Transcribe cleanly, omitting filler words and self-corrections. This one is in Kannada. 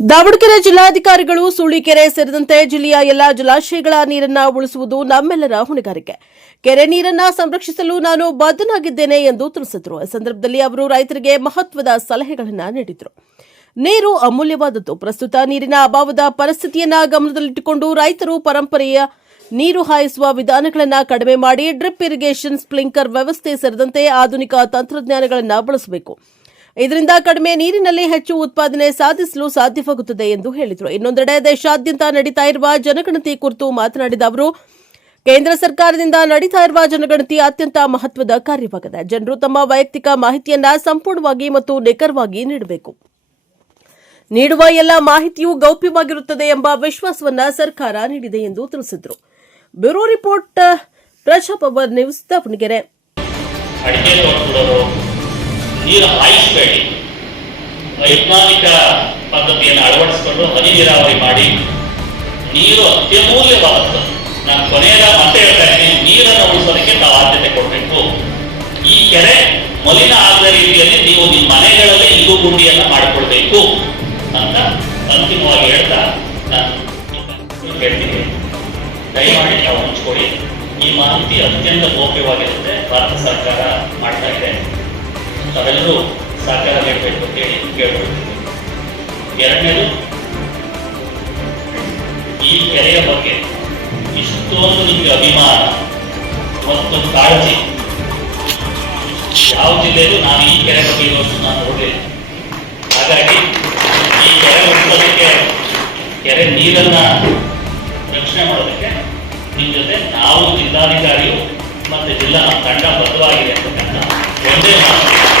ದಾವಣಗೆರೆ ಜಿಲ್ಲಾಧಿಕಾರಿಗಳು ಸೂಳಿಕೆರೆ ಸೇರಿದಂತೆ ಜಿಲ್ಲೆಯ ಎಲ್ಲಾ ಜಲಾಶಯಗಳ ನೀರನ್ನು ಉಳಿಸುವುದು ನಮ್ಮೆಲ್ಲರ ಹೊಣೆಗಾರಿಕೆ. ಕೆರೆ ನೀರನ್ನು ಸಂರಕ್ಷಿಸಲು ನಾನು ಬದ್ಧನಾಗಿದ್ದೇನೆ ಎಂದು ತಿಳಿಸಿದರು. ಈ ಸಂದರ್ಭದಲ್ಲಿ ಅವರು ರೈತರಿಗೆ ಮಹತ್ವದ ಸಲಹೆಗಳನ್ನು ನೀಡಿದರು. ನೀರು ಅಮೂಲ್ಯವಾದದ್ದು. ಪ್ರಸ್ತುತ ನೀರಿನ ಅಭಾವದ ಪರಿಸ್ಥಿತಿಯನ್ನು ಗಮನದಲ್ಲಿಟ್ಟುಕೊಂಡು ರೈತರು ಪರಂಪರೆಯ ನೀರು ಹಾಯಿಸುವ ವಿಧಾನಗಳನ್ನು ಕಡಿಮೆ ಮಾಡಿ ಡ್ರಿಪ್ ಇರಿಗೇಷನ್, ಸ್ಪ್ರಿಂಕ್ಲರ್ ವ್ಯವಸ್ಥೆ ಸೇರಿದಂತೆ ಆಧುನಿಕ ತಂತ್ರಜ್ಞಾನಗಳನ್ನು ಬಳಸಬೇಕು. ಇದರಿಂದ ಕಡಿಮೆ ನೀರಿನಲ್ಲಿ ಹೆಚ್ಚು ಉತ್ಪಾದನೆ ಸಾಧಿಸಲು ಸಾಧ್ಯವಾಗುತ್ತದೆ ಎಂದು ಹೇಳಿದರು. ಇನ್ನೊಂದೆಡೆ ದೇಶಾದ್ಯಂತ ನಡೀತಾ ಇರುವ ಜನಗಣತಿ ಕುರಿತು ಮಾತನಾಡಿದ ಅವರು, ಕೇಂದ್ರ ಸರ್ಕಾರದಿಂದ ನಡೀತಾ ಇರುವ ಜನಗಣತಿ ಅತ್ಯಂತ ಮಹತ್ವದ ಕಾರ್ಯವಾಗಿದೆ. ಜನರು ತಮ್ಮ ವೈಯಕ್ತಿಕ ಮಾಹಿತಿಯನ್ನು ಸಂಪೂರ್ಣವಾಗಿ ಮತ್ತು ನಿಖರವಾಗಿ ನೀಡಬೇಕು. ನೀಡುವ ಎಲ್ಲ ಮಾಹಿತಿಯೂ ಗೌಪ್ಯವಾಗಿರುತ್ತದೆ ಎಂಬ ವಿಶ್ವಾಸವನ್ನು ಸರ್ಕಾರ ನೀಡಿದೆ ಎಂದು ತಿಳಿಸಿದರು. Bureau report, Praja Power news, Davanagere. ನೀರು ಹಾಯಿಸಬೇಡಿ, ವೈಜ್ಞಾನಿಕ ಪದ್ಧತಿಯನ್ನು ಅಳವಡಿಸಿಕೊಂಡು ಹನಿ ನೀರಾವರಿ ಮಾಡಿ. ನೀರು ಅತ್ಯಮೂಲ್ಯವಾದದ್ದು. ನಾನು ಕೊನೆಯದ ಮತ್ತೆ ಹೇಳ್ತಾ ಇದ್ದೀನಿ, ನೀರನ್ನು ಉಳಿಸೋದಕ್ಕೆ ನಾವು ಆದ್ಯತೆ ಕೊಡಬೇಕು. ಈ ಕೆರೆ ಮಲಿನ ಆಗದ ರೀತಿಯಲ್ಲಿ ನೀವು ನಿಮ್ಮ ಮನೆಗಳಲ್ಲಿ ಇಂಗು ಗುಂಡಿಯನ್ನು ಮಾಡಿಕೊಳ್ಬೇಕು ಅಂತ ಅಂತಿಮವಾಗಿ ಹೇಳ್ತಾ ನಾನು ಹೇಳ್ತೀನಿ. ದಯಮಾಡಿ ನಾವು ಹಂಚ್ಕೊಳ್ಳಿ. ಈ ಮಾಹಿತಿ ಅತ್ಯಂತ ಗೌಪ್ಯವಾಗಿರುತ್ತೆ. ಭಾರತ ಸರ್ಕಾರ ಮಾಡ್ತಾ ಇದೆ, ತಾವೆಲ್ಲರೂ ಸಹಕಾರ ನೀಡಬೇಕು ಅಂತ ಹೇಳಿ ಕೇಳ್ಕೊಳ್ತೀವಿ. ಎರಡನೇದು, ಈ ಕೆರೆಯ ಬಗ್ಗೆ ಇಷ್ಟೊಂದು ನಿಮಗೆ ಅಭಿಮಾನ ಮತ್ತು ಕಾಳಜಿ ಯಾವ ಜಿಲ್ಲೆಯಲ್ಲೂ ನಾನು ಈ ಕೆರೆ ಬಗ್ಗೆ ಇರೋದು ನಾನು ನೋಡಲಿಲ್ಲ. ಹಾಗಾಗಿ ಈ ಕೆರೆ ಉಳಿಸೋದಕ್ಕೆ, ಕೆರೆ ನೀರನ್ನ ರಕ್ಷಣೆ ಮಾಡೋದಕ್ಕೆ ನಿಮ್ಮ ಜೊತೆ ನಾವು ಜಿಲ್ಲಾಧಿಕಾರಿಯು ಮತ್ತು ಜಿಲ್ಲಾ ತಂಡ ಬದ್ಧವಾಗಿದೆ ಅಂತಕ್ಕಂಥ ಒಂದೇ ಮಾತು.